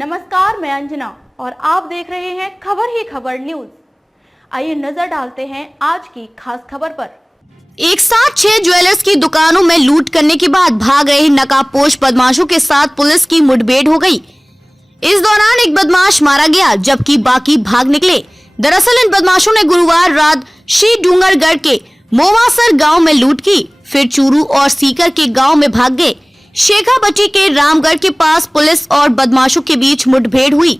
नमस्कार, मैं अंजना और आप देख रहे हैं खबर ही खबर न्यूज। आइए नजर डालते हैं आज की खास खबर पर। एक साथ 6 ज्वेलर्स की दुकानों में लूट करने के बाद भाग रहे नकाबपोश बदमाशों के साथ पुलिस की मुठभेड़ हो गई। इस दौरान एक बदमाश मारा गया जबकि बाकी भाग निकले। दरअसल इन बदमाशों ने गुरुवार रात श्री डूंगरगढ़ के मोमासर गांव में लूट की, फिर चूरू और सीकर के गांव में भाग गए। शेखाबटी के रामगढ़ के पास पुलिस और बदमाशों के बीच मुठभेड़ हुई।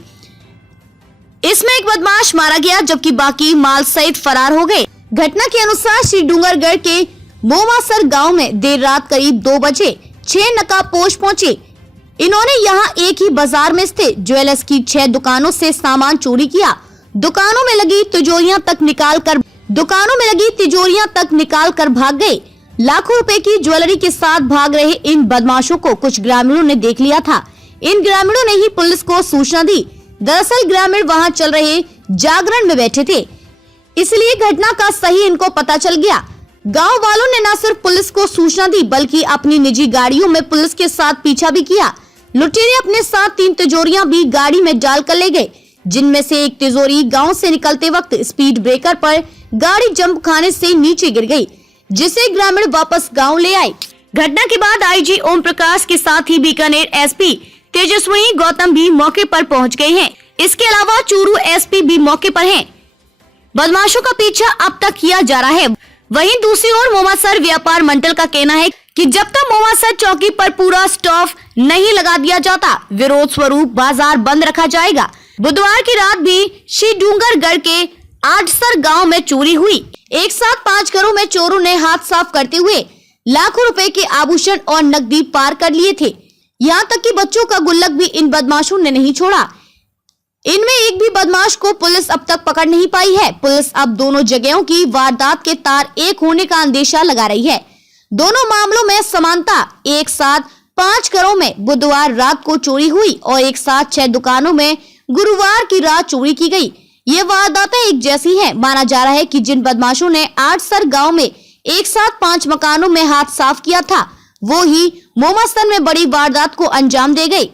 इसमें एक बदमाश मारा गया जबकि बाकी माल सहित फरार हो गए। घटना के अनुसार श्री डूंगरगढ़ के मोमासर गांव में देर रात करीब 2 बजे 6 नकाबपोश पहुंचे। इन्होंने यहां एक ही बाजार में स्थित ज्वेलर्स की 6 दुकानों से सामान चोरी किया। दुकानों में लगी तिजोरियां तक निकाल कर भाग गए। लाखों रुपए की ज्वेलरी के साथ भाग रहे इन बदमाशों को कुछ ग्रामीणों ने देख लिया था। इन ग्रामीणों ने ही पुलिस को सूचना दी। दरअसल ग्रामीण वहां चल रहे जागरण में बैठे थे, इसलिए घटना का सही इनको पता चल गया। गांव वालों ने न सिर्फ पुलिस को सूचना दी बल्कि अपनी निजी गाड़ियों में पुलिस के साथ पीछा भी किया। लुटेरे अपने साथ 3 तिजोरियां भी गाड़ी में डाल कर ले गए, जिनमें से एक तिजोरी गांव से निकलते वक्त स्पीड ब्रेकर पर गाड़ी जंप खाने से नीचे गिर गई, जिसे ग्रामीण वापस गांव ले आए। घटना के बाद आईजी ओम प्रकाश के साथ ही बीकानेर एसपी तेजस्विनी गौतम भी मौके पर पहुंच गए हैं। इसके अलावा चूरू एसपी भी मौके पर हैं। बदमाशों का पीछा अब तक किया जा रहा है। वहीं दूसरी ओर मोमासर व्यापार मंडल का कहना है कि जब तक मोमासर चौकी पर पूरा स्टाफ नहीं लगा दिया जाता, विरोध स्वरूप बाजार बंद रखा जाएगा। बुधवार की रात भी श्री डूंगरगढ़ के आडसर गांव में चोरी हुई। एक साथ 5 घरों में चोरों ने हाथ साफ करते हुए लाखों रुपए के आभूषण और नकदी पार कर लिए थे। यहाँ तक कि बच्चों का गुल्लक भी इन बदमाशों ने नहीं छोड़ा। इनमें एक भी बदमाश को पुलिस अब तक पकड़ नहीं पाई है। पुलिस अब दोनों जगहों की वारदात के तार एक होने का अंदेशा लगा रही है। दोनों मामलों में समानता। एक साथ 5 घरों में बुधवार रात को चोरी हुई और एक साथ 6 दुकानों में गुरुवार की रात चोरी की गई। ये वारदातें एक जैसी हैं। माना जा रहा है कि जिन बदमाशों ने आडसर गांव में एक साथ 5 मकानों में हाथ साफ किया था, वो ही मोमासर में बड़ी वारदात को अंजाम दे गए।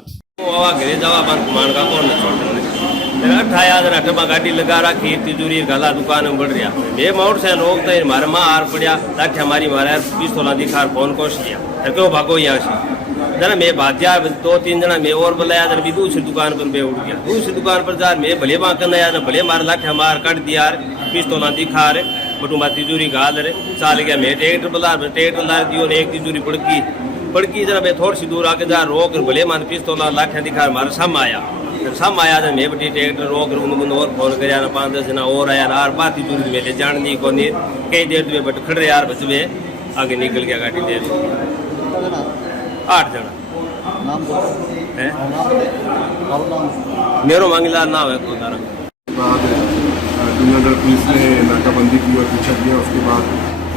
गाड़ी लगा रखी तिजोरी गला दुकान में बढ़ रहा मैं मोड़ से रोकते मारे माँ हार पड़ा ताकि हमारी मारे 20-16 दिखार फोन कोश किया क्यों भागो यहाँ से जना मैं बाजार 2-3 जना मैं और बुलाया जरा भी दूसरी दुकान पर मैं उठ गया। दूसरी दुकान पर जा मैं भले वहाँ करना यार भले मार लाख हमार कट दिया 20-16 दिखा रहे बटू मार तिजोरी घाल रहे चाल गया। मैं ट्रैक्टर ला दियो एक तिजोरी पड़की जरा मैं थोड़ी सी दूर आके जा रोक भले मार 20-16 लाख दिखा मारे साम आया था मैं बटी ट्रैक्टर रोक और फोन कर 5-10 जना और आया यार बात तिजोरी मेरे जान दी को कई देर में बट खड़े यार बचवे आगे निकल गया गाड़ी देर 8 जना है मेरो मंगलाल नाम है कोतारा। डूंगरगढ़ पुलिस ने नाकाबंदी की और पूछा किया। उसके बाद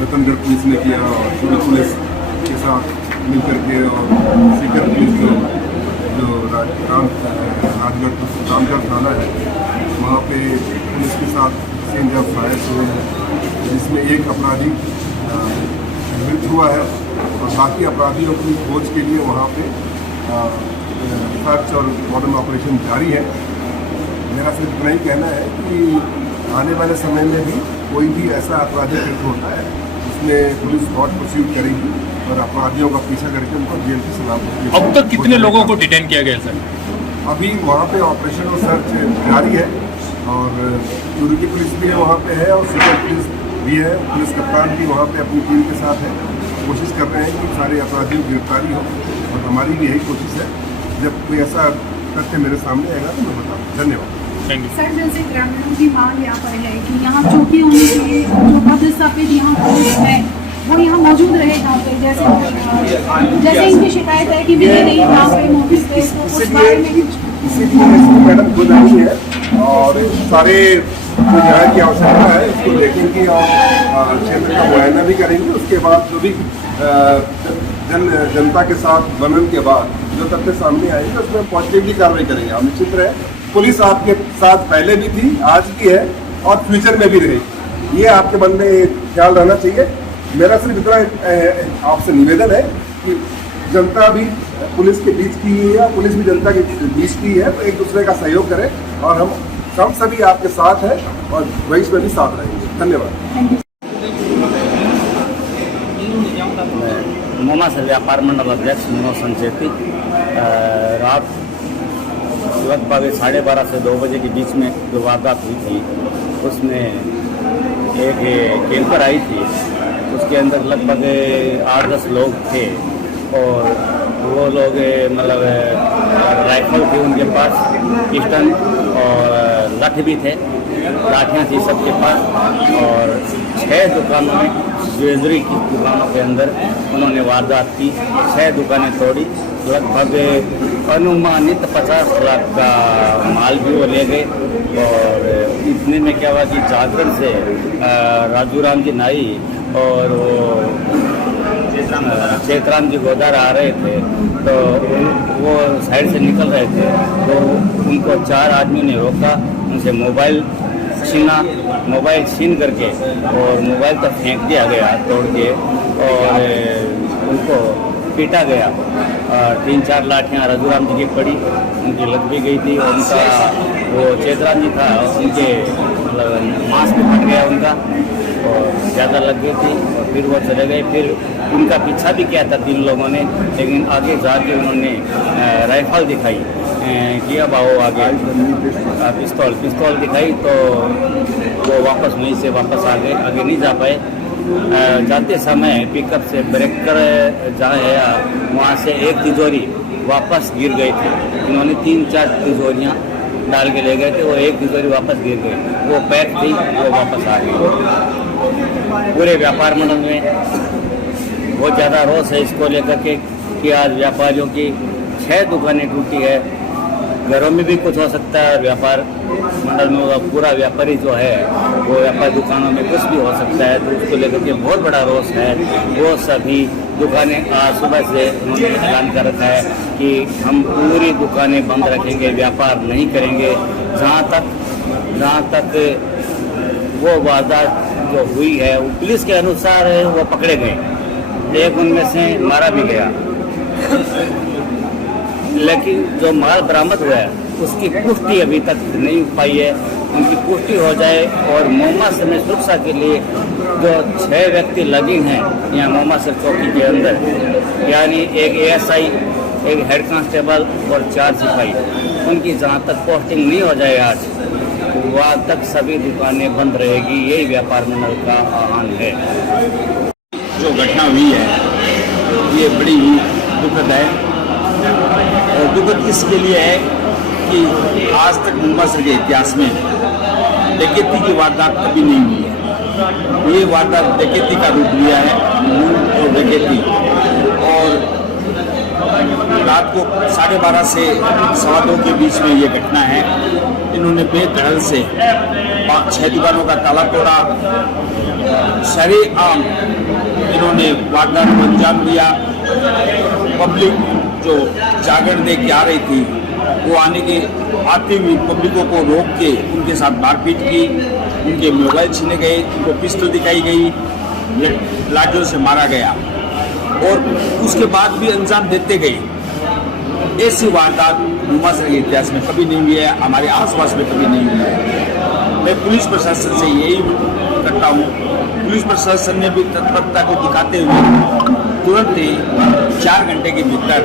रतनगढ़ पुलिस ने किया और चूरू पुलिस के साथ मिलकर के और सीकर पुलिस जो रामगढ़ थाना है वहाँ पे पुलिस के साथ एक्सचेंज ऑफ फायर्स हुए हैं, जिसमें एक अपराधी मृत हुआ है और बाकी अपराधियों की खोज के लिए वहाँ पे सर्च और वार्डन ऑपरेशन जारी है। मेरा सिर्फ इतना ही कहना है कि आने वाले समय में भी कोई भी ऐसा अपराधी कृत होता है उसमें पुलिस हॉट परस्यूट करेगी और अपराधियों का पीछा करके उनको जेल की सलाह होगी। अब तक कितने लोगों को डिटेन किया गया सर? अभी वहाँ पे ऑपरेशन और सर्च जारी है और चूरू की पुलिस भी वहाँ पे है और सीकर पुलिस भी है। पुलिस कप्तान भी वहाँ पे अपनी टीम के साथ है। कोशिश कर रहे हैं कि सारे अपराधियों की गिरफ्तारी हो और हमारी भी यही कोशिश है। जब कोई ऐसा तथ्य मेरे सामने आएगा तो मैं बताऊँ। धन्यवाद। सर, जैसे ग्रामीणों की मांग यहाँ पर है कि यहाँ चौकी होने के लिए जो पदस्थापित यहाँ पुलिस है वो यहाँ मौजूद रहे यहाँ पे, जैसे इनकी शिकायत है कि मिले नहीं यहाँ पे नोटिस पे, तो उस बारे में इसीलिए मैडम खुद आई है और सारे जो न्याय की आवश्यकता है इसको देखेंगे और क्षेत्र का मुआयना भी करेंगे। उसके बाद जो भी जनता के साथ वर्णन के बाद जो तथ्य सामने आएंगे उसमें पॉजिटिवली कार्रवाई करेंगे। हम निश्चित रहे पुलिस आपके साथ पहले भी थी, आज की है और फ्यूचर में भी रहेगी। ये आपके मन में ख्याल रहना चाहिए। मेरा सिर्फ इतना आपसे निवेदन है कि जनता भी पुलिस के बीच की है, पुलिस भी जनता के बीच की है, तो एक दूसरे का सहयोग करें और हम सभी आपके साथ हैं और भविष्य में भी साथ रहेंगे। धन्यवाद। मोमा से व्यापार मंडल अध्यक्ष मनोज संचेती। रात लगभग 12:30 से 2 बजे के बीच में जो वारदात हुई थी उसमें एक कैंपर आई थी, उसके अंदर लगभग 8-10 लोग थे और वो लोग मतलब राइफल थी उनके पास, पिस्टन और लाठी भी थे, लाठियाँ थी सबके पास और 6 दुकानों में ज्वेलरी की दुकानों के अंदर उन्होंने वारदात की, 6 दुकानें तोड़ी, लगभग अनुमानित 50 लाख का माल भी वो ले गए। और इतने में क्या हुआ कि जागरण से राजू राम जी नाई और वो चेतराम जी गोदार आ रहे थे, तो वो साइड से निकल रहे थे, तो उनको 4 आदमी ने रोका, उनसे मोबाइल छीन करके और मोबाइल तो फेंक दिया गया तोड़ के और उनको पीटा गया। 3-4 लाठियाँ रघुराम जी की पड़ी, उनकी लग भी गई थी, उनका वो चेतराम जी था उनके मतलब मांस भी फट गया उनका और ज़्यादा लग गई थी और फिर वो चले गए। फिर उनका पीछा भी किया था 3 लोगों ने, लेकिन आगे जाके उन्होंने राइफल दिखाई किया बाओ आगे पिस्तौल दिखाई, तो वो वापस वहीं से वापस आ गए, आगे नहीं जा पाए। जाते समय पिकअप से ब्रेक कर जहाँ आया वहाँ से एक तिजोरी वापस गिर गई थी, इन्होंने 3-4 तिजोरियाँ डाल के ले गए थे, वो एक तिजोरी वापस गिर गई, वो पैक थी वो वापस आ गई। पूरे व्यापार मंडल में बहुत ज़्यादा रोष है इसको लेकर के कि आज व्यापारियों की 6 दुकानें टूटी है, घरों में भी कुछ हो सकता है, व्यापार मंडल में वो पूरा व्यापारी जो है वो व्यापार दुकानों में कुछ भी हो सकता है, तो उसको लेकर के बहुत बड़ा रोष है। वो सभी दुकानें आज सुबह से उन्होंने ऐलान कर रखा है कि हम पूरी दुकानें बंद रखेंगे, व्यापार नहीं करेंगे जहाँ तक वो वारदात जो हुई है वो पुलिस के अनुसार वो पकड़े गए, एक उनमें से मारा भी गया, लेकिन जो माल बरामद हुआ है उसकी पुष्टि अभी तक नहीं हो पाई है। उनकी पुष्टि हो जाए और मोमा से सुरक्षा के लिए जो 6 व्यक्ति लगे हैं यहाँ मोमा से चौकी के अंदर, यानी एक ASI, एक हेड कांस्टेबल और 4 सिपाही, उनकी जहाँ तक पोस्टिंग नहीं हो जाए आज वहाँ तक सभी दुकानें बंद रहेगी, यही व्यापार मंडल का आह्वान है। जो घटना हुई है ये बड़ी ही दुखद है और दुखद इसके लिए है कि आज तक मुंबई शहर के इतिहास में डकैती की वारदात कभी नहीं हुई है। ये वारदात डकैती का रूप लिया है, लूट और डकैती। और रात को 12:30 से 2:15 के बीच में ये घटना है। इन्होंने बेधड़क से 6 दुकानों का ताला तोड़ा, सरेआम इन्होंने वारदात को अंजाम दिया। पब्लिक जो जागरण दे के आ रही थी वो आती हुई पब्लिकों को रोक के उनके साथ मारपीट की, उनके मोबाइल छीने गए, उनको पिस्टल दिखाई गई, लाठियों से मारा गया और उसके बाद भी अंजाम देते गए। ऐसी वारदात मुंबई शहर के इतिहास में कभी नहीं हुई है, हमारे आसपास में कभी नहीं हुई है। मैं पुलिस प्रशासन से यही करता हूँ, पुलिस प्रशासन ने भी तत्परता को दिखाते हुए तुरंत ही 4 घंटे के भीतर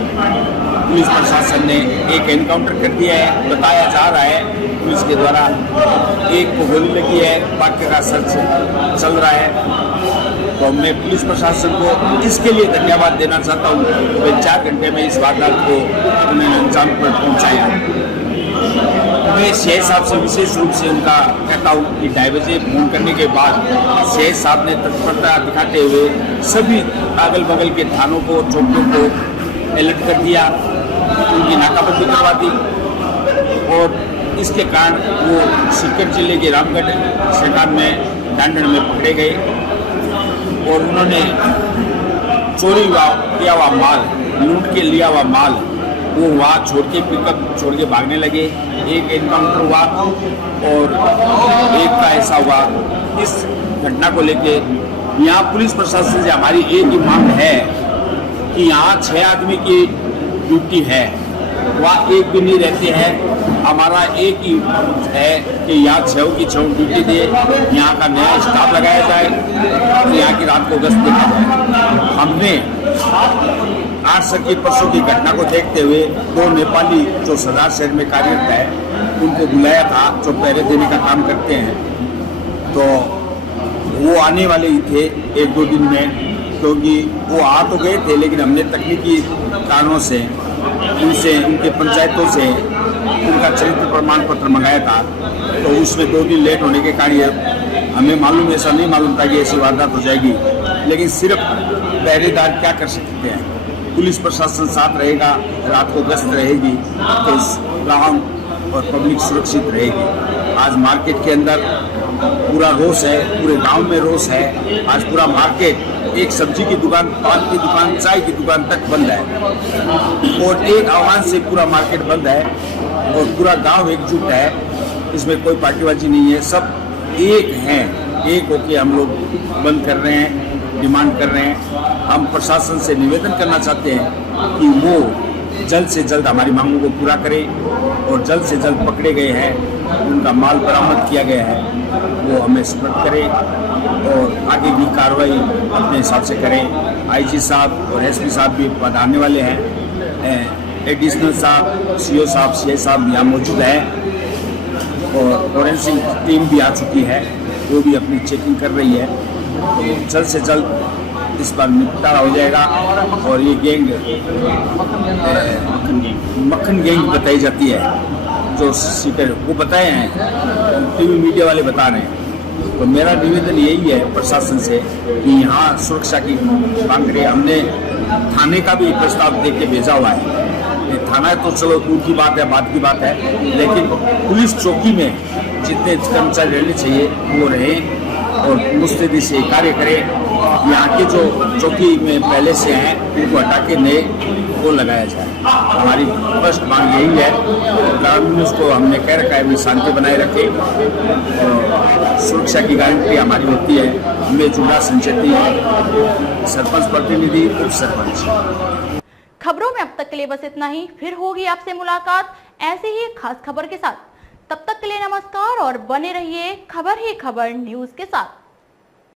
पुलिस प्रशासन ने एक एनकाउंटर कर दिया है। बताया जा रहा है पुलिस के द्वारा एक को गोली लगी है, बाकी का सर्च चल रहा है। तो मैं पुलिस प्रशासन को इसके लिए धन्यवाद देना चाहता हूँ, वे 4 घंटे में इस वारदात को उन्होंने अंजाम पर पहुँचाया। मैं शेख साहब से विशेष रूप से उनका कहता हूँ कि 2:30 बजे फोन करने के बाद शेख साहब ने तत्परता दिखाते हुए सभी अगल बगल के थानों को, चौकियों को अलर्ट कर दिया, उनकी नाकाबंदी करवा दी और इसके कारण वो सीकर जिले के रामगढ़ सेक्टर में डांडन में पकड़े गए और उन्होंने चोरी किया हुआ माल, लूट के लिया हुआ माल वो वहाँ छोड़ के पिकअप छोड़ के भागने लगे। एक एनकाउंटर हुआ और एक का ऐसा हुआ। इस घटना को लेके यहाँ पुलिस प्रशासन से हमारी एक ही मांग है कि यहाँ 6 आदमी की ड्यूटी है, वहाँ एक भी नहीं रहते हैं। हमारा एक ही है कि यहाँ 6 की 6 ड्यूटी दे, यहाँ का नया स्टाफ लगाया जाए, तो यहाँ की रात को गश्त देखा जाए। हमने आज सर की परसों की घटना को देखते हुए 2 नेपाली जो सरदार शहर में कार्यरत है उनको बुलाया था, जो पहरे देने का काम करते हैं। तो वो आने वाले ही थे 1-2 दिन में, क्योंकि वो आ तो गए थे, लेकिन हमने तकनीकी कारणों से उनसे, उनके पंचायतों से उनका चरित्र प्रमाण पत्र मंगाया था, तो उसमें 2 दिन लेट होने के कारण हमें मालूम, ऐसा नहीं मालूम था कि ऐसी वारदात हो जाएगी। लेकिन सिर्फ पहरेदार क्या कर सकते हैं, पुलिस प्रशासन साथ रहेगा, रात को गश्त रहेगी, तो गाँव और पब्लिक सुरक्षित रहेगी। आज मार्केट के अंदर पूरा रोष है, पूरे गांव में रोष है। आज पूरा मार्केट, एक सब्जी की दुकान, पान की दुकान, चाय की दुकान तक बंद है, और एक आह्वान से पूरा मार्केट बंद है, और पूरा गांव एकजुट है। इसमें कोई पार्टीबाजी नहीं है, सब एक हैं, एक होके हम लोग बंद कर रहे हैं, डिमांड कर रहे हैं। हम प्रशासन से निवेदन करना चाहते हैं कि वो जल्द से जल्द हमारी मांगों को पूरा करे, और जल्द से जल्द पकड़े गए हैं, उनका माल बरामद किया गया है, वो हमें सुपुर्द करें और आगे की कार्रवाई अपने हिसाब से करें। आईजी साहब और एसपी साहब भी पधारने वाले हैं, एडिशनल साहब, सीओ साहब, सीआई साहब यहाँ मौजूद हैं, और फॉरेंसिक टीम भी आ चुकी है, वो भी अपनी चेकिंग कर रही है। तो जल्द से जल्द इस बार निपटारा हो जाएगा। और ये गैंग मक्खन गैंग बताई जाती है, जो सीकर वो बताए हैं, टीवी मीडिया वाले बता रहे हैं। तो मेरा निवेदन यही है प्रशासन से कि यहाँ सुरक्षा की मांग करें। हमने थाने का भी प्रस्ताव दे के भेजा हुआ है। थाना तो चलो दूर की बात है, बात की बात है, लेकिन पुलिस चौकी में जितने कर्मचारी रहने चाहिए वो रहें और मुस्तैदी से कार्य करें। यहाँ के जो चौकी में पहले से हैं उनको हटा के नए को लगाया जाए। हमारी स्पष्ट मांग यही है। ग्रामीणों को हमने कह रखा है भी शांति बनाए रखें, और सुरक्षा की गारंटी हमारी होती है। हमें जुड़ा संचेती सरपंच प्रतिनिधि, उप सरपंच। खबरों में अब तक के लिए बस इतना ही। फिर होगी आपसे मुलाकात ऐसे ही खास खबर के साथ। तब तक के लिए नमस्कार और बने रहिए खबर ही खबर न्यूज के साथ।